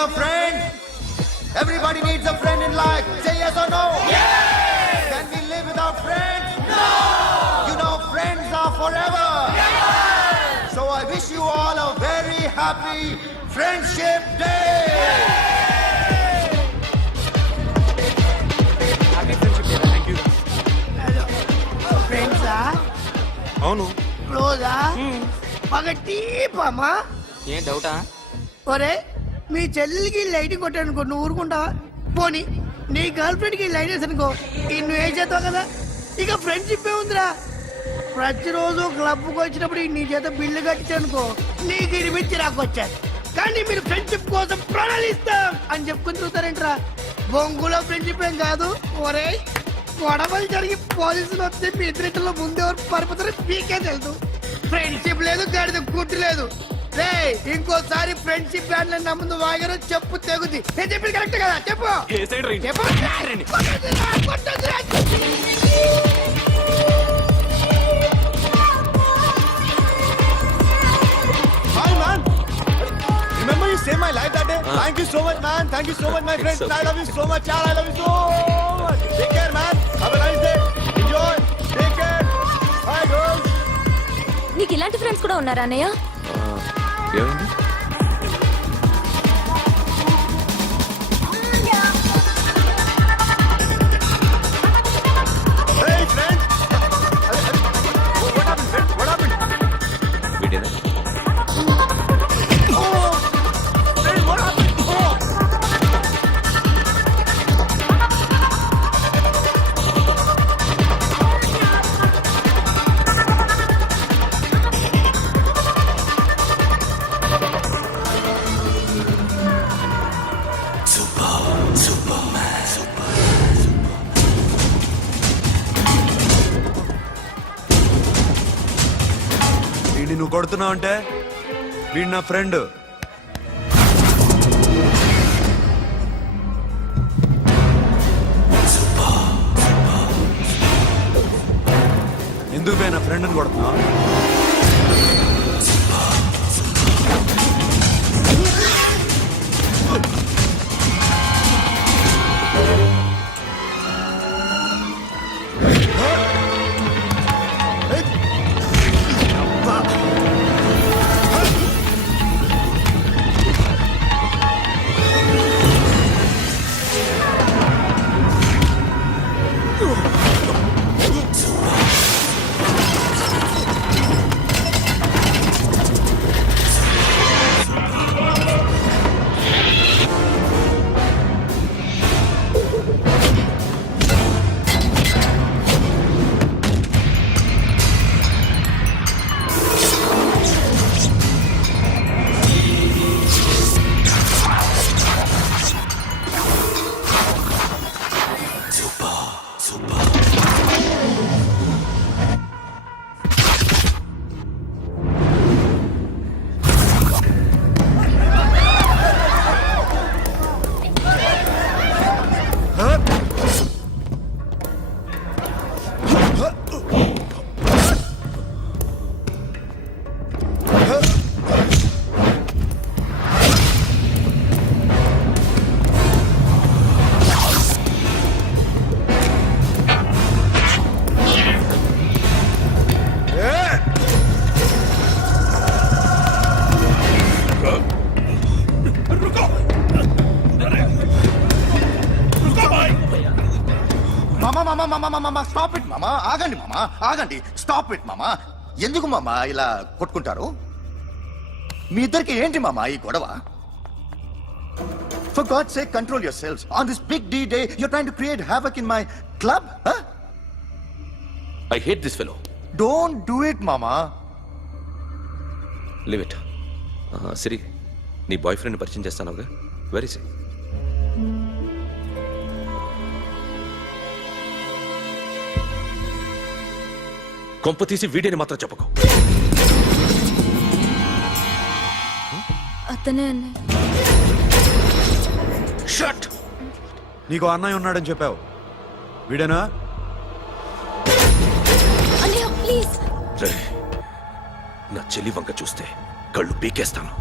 a friend? Everybody needs a friend in life. Say yes or no. Yes. Can we live without friends? No. You know, friends are forever. Yes. So I wish you all a very happy Friendship Day. Happy Friendship Day. Thank you. ఫ్రెండ్సా అవును. క్లోజా బాగా డీపమ్మా? ఏం డౌటా? ఒరే మీ చెల్లెలికి lighting కొట్టానుకో నువ్వు ఊరుకుంటావా? పోనీ నీ గర్ల్ ఫ్రెండ్కి లైట్ వేసి అనుకో నువ్వు ఏం చేస్తావు కదా. ఇక ఫ్రెండ్షిప్ ఏ ఉందిరా. ప్రతిరోజు క్లబ్కి వచ్చినప్పుడు నీ చేత బిల్లు కట్టించనుకో నీకు ఇరిమిచ్చి రాకొచ్చాను. కానీ మీరు ఫ్రెండ్షిప్ కోసం ప్రణాళిస్తాం అని చెప్పుకుని తిరుగుతారేంట్రా? బొంగులో ఫ్రెండ్షిప్ ఏం కాదు. ఒరే గొడవలు జరిగి పోలీసులు వస్తే మీ ఇద్దరిలో ముందెవరు పరిపోతారో మీకే తెలుసు. ఫ్రెండ్షిప్ లేదు, గాడిద గుడ్డు లేదు. రే ఇంకోసారి ఫ్రెండ్షిప్ బ్యాండ్ నా ముందు వాగారు చెప్పు తెగుద్ది. నేను చెప్పింది కరెక్ట్ కదా? చెప్పు చెప్పు. Hi man. Remember you saved my life that day? Thank you so much man. Thank you so much my friend. I love you so much. I love you so much. Take care man. Have a nice day. Enjoy. Take care. Bye girls. నీకు ఇలాంటి friends కూడా ఉన్నారా అన్నయ్య? ఏమైంది? Hey friend. What happened friend? What happened? వీడేనా? Oh. Friend what happened? Oh. వీడిని నువ్వు కొడుతున్నావు అంటే వీడు నా ఫ్రెండ్. ఎందుకు పోయి నా ఫ్రెండ్ని కొడుతున్నావు? మామా స్టాప్ ఇట్ మామా. ఆగండి మామా, ఆగండి. స్టాప్ ఇట్ మామా. ఎందుకు మామా ఇలా కొట్టుకుంటారు? మీ ఇద్దరికి ఏంటి మామా ఈ గొడవ? For God's sake, control yourselves. On this big D day, you're trying to create havoc in my club? Huh? I hate this fellow. Don't do it, mama. Leave it. సిరి, నీ బాయ్ ఫ్రెండ్ పరిచయం చేస్తానుగా. Very సే. కొంప తీసి వీడిని మాత్రం చెప్పకు. అతనే అన్నయ్య. Shut. నీకు అన్నయ్య ఉన్నాడని చెప్పావు, వీడేనా? అన్నయ్య ప్లీజ్. రే, నా చెల్లి వంక చూస్తే కళ్ళు పీకేస్తాను.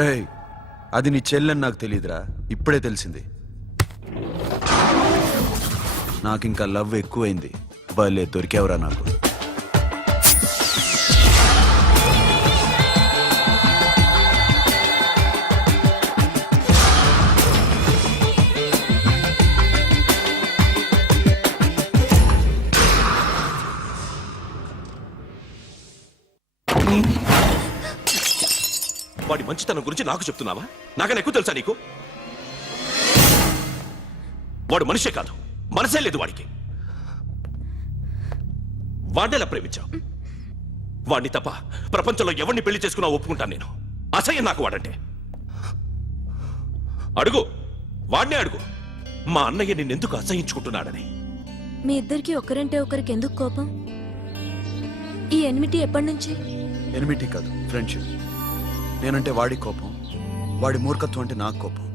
రేయ్, అది నీ చెల్లెని నాకు తెలియదురా, ఇప్పుడే తెలిసింది. నాకు ఇంకా లవ్ ఎక్కువైంది. భలే దొరికావురా నాకు. వాడి మంచితనం గురించి నాకు చెప్తున్నావా? నాకన్నా ఎక్కువ తెలుసా నీకు? వాడు మనిషే కాదు, మనసే లేదు వాడికి. వాడినేలా ప్రేమించావు? వాడిని తప్ప ప్రపంచంలో ఎవరిని పెళ్లి చేసుకున్నా ఒప్పుకుంటాను నేను. అసహ్యం నాకు వాడంటే. అడుగు, వాడినే అడుగు, మా అన్నయ్య నిన్నెందుకు అసహించుకుంటున్నాడని. మీ ఇద్దరికి ఒకరంటే ఒకరికి ఎందుకు కోపం? ఈ ఎనిమిటి ఎప్పటి నుంచి? ఎనిమిటీ కాదు, ఫ్రెండ్షిప్. నేనంటే వాడి కోపం, వాడి మూర్ఖత్వం అంటే నాకు కోపం.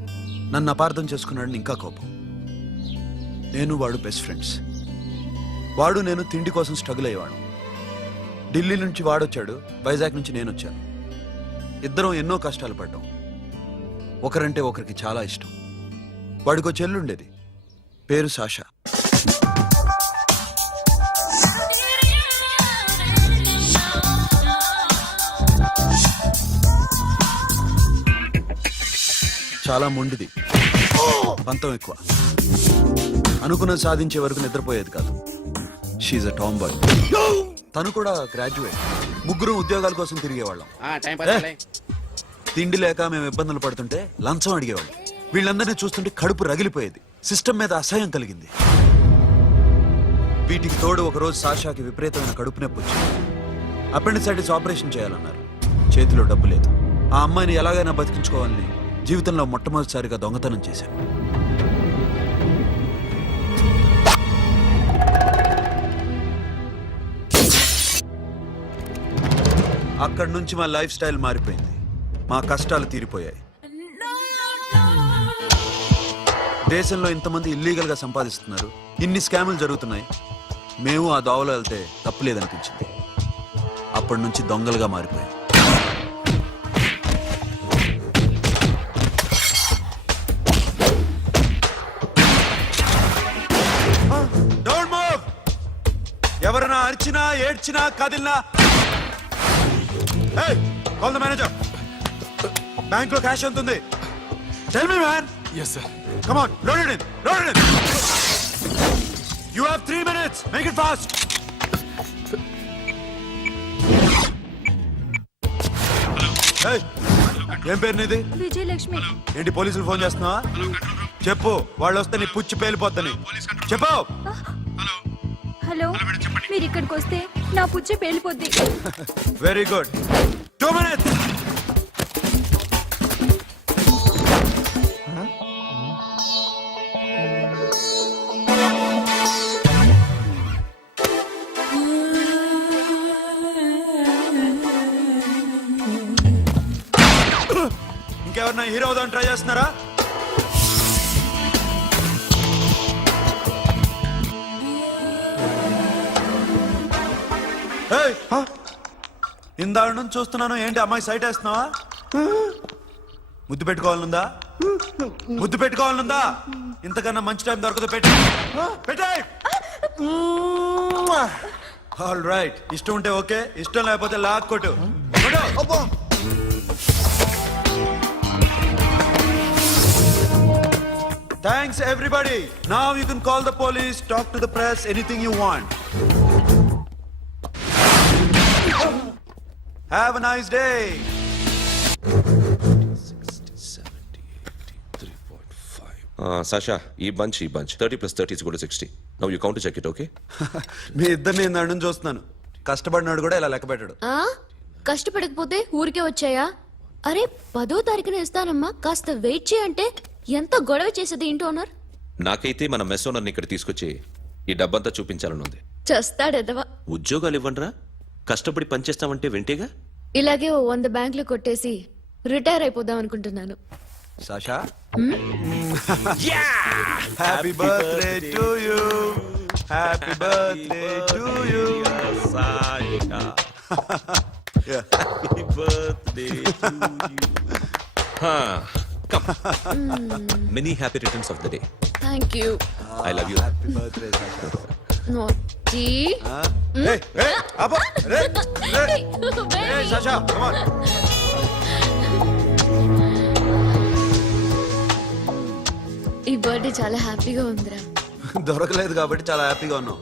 నన్ను అపార్థం చేసుకున్నాడని ఇంకా కోపం. నేను వాడు బెస్ట్ ఫ్రెండ్స్. వాడు నేను తిండి కోసం స్ట్రగుల్ అయ్యేవాడు. ఢిల్లీ నుంచి వాడొచ్చాడు, వైజాగ్ నుంచి నేను వచ్చాను. ఇద్దరం ఎన్నో కష్టాలు పడ్డాం. ఒకరంటే ఒకరికి చాలా ఇష్టం. వాడికో చెల్లుండేది, పేరు సాషా. చాలా మొండిది, పంతం ఎక్కువ. అనుకున్నది సాధించే వరకు నిద్రపోయేది కాదు. She a tomboy. తను కూడా గ్రాడ్యుయేట్. ముగ్గురు ఉద్యోగాల కోసం తిరిగేవాళ్ళం. తిండి లేక మేము ఇబ్బందులు పడుతుంటే లంచం అడిగేవాళ్ళం. వీళ్ళందరినీ చూస్తుంటే కడుపు రగిలిపోయేది. సిస్టమ్ మీద అసహ్యం కలిగింది. వీటికి తోడు ఒకరోజు సాషాకి విపరీతమైన కడుపు నొప్పి వచ్చింది. అపెండిసైటిస్ ఆపరేషన్ చేయాలన్నారు. చేతిలో డబ్బు లేదు. ఆ అమ్మాయిని ఎలాగైనా బతికించుకోవాలని జీవితంలో మొట్టమొదటిసారిగా దొంగతనం చేశాను. అక్కడి నుంచి మా లైఫ్ స్టైల్ మారిపోయింది. మా కష్టాలు తీరిపోయాయి. దేశంలో ఇంతమంది ఇల్లీగల్ గా సంపాదిస్తున్నారు, ఇన్ని స్కాములు జరుగుతున్నాయి. మేము ఆ దోవలో వెళ్తే తప్పులేదనిపించింది. అప్పటి నుంచి దొంగలుగా మారిపోయాం. ఎవరైనా అరిచినా ఏడ్చినా కదిలినా కాల్ ద మేనేజర్. బ్యాంక్ లో క్యాష్ ఎంత ఉంది? Tell me man. Yes sir. Come on, load it in, load it in. You have 3 minutes, make it fast. ఏం పేరు నీది? విజయలక్ష్మి. ఏంటి పోలీసులు ఫోన్ చేస్తున్నావా? చెప్పు, వాళ్ళు వస్తే నీ పుచ్చి పేలిపోద్దని చెప్పు. హలో, మీరు ఇక్కడికి వస్తే నా పుచ్చే పేలిపోద్ది. Very good. 2 minutes. ఇంకెవరన్నా హీరో అవుదాం ట్రై చేస్తున్నారా? ఇందాక నుంచి చూస్తున్నాను, ఏంటి అమ్మాయి సైట్ వేస్తున్నావా? ముద్దు పెట్టుకోవాలనుందా? ముద్దు పెట్టుకోవాలనుందా? ఇంతకన్నా మంచి టైం దొరకదు. పెట్టే. ఆల్ రైట్, ఇష్టం ఉంటే ఓకే, ఇష్టం లేకపోతే లాక్ కొట్టు. Thanks everybody. Now you can call the police, talk to the press, anything you want. Have a nice day. 60, 70, 80, 3.5. Sasha, ఈ bunch 30 plus 30 is equal to 60. Now you count to check it, okay? మీ ఇద్దరిని ఇందాక నుంచి చూస్తున్నాను. కష్టపడినాడు కూడా ఇలా లెక్క పెట్టాడు. కష్టపడకపోతే ఊరికే వచ్చాయా? అరే 10వ తారీఖున ఇస్తానమ్మా, కాస్త వెయిట్ చేయంటే ఎంత గొడవ చేసేది ఏంటి ఓనర్. నాకైతే మన మెస్ ఓనర్ని ఇక్కడ తీసుకొచ్చి ఈ డబ్బంతా చూపించాలని ఉంది. చస్తాడెదవా. ఉద్యోగాలు ఇవ్వండిరా, కష్టపడి పనిచేస్తామంటే వింటేగా. ఇలాగే ఓ 100 బ్యాంకులు కొట్టేసి రిటైర్ అయిపోదాం అనుకుంటున్నాను. Sasha, happy birthday to you, happy birthday to you Sasha, happy birthday to you. Come many happy returns of the day. Thank you. I love you. Happy birthday నోటి సాషా ఈ బర్త్డే చాలా హ్యాపీగా ఉందిరా. దొరకలేదు కాబట్టి చాలా హ్యాపీగా ఉన్నాం.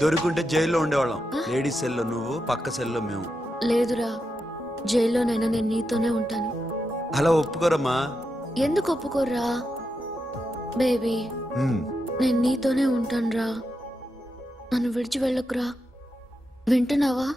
దొరుకుంటే జైల్లో ఉండేవాళ్ళం. లేడీస్ సెల్లో నువ్వు, పక్క సెల్లో మేము. లేదురా, జైల్లోనైనా నేను నీతోనే ఉంటాను. అలా ఒప్పుకోరమ్మా. ఎందుకు ఒప్పుకోర్రా బేబీ? నేను నీతోనే ఉంటానురా. నన్ను విడిచి వెళ్ళకురా. వింటున్నావా?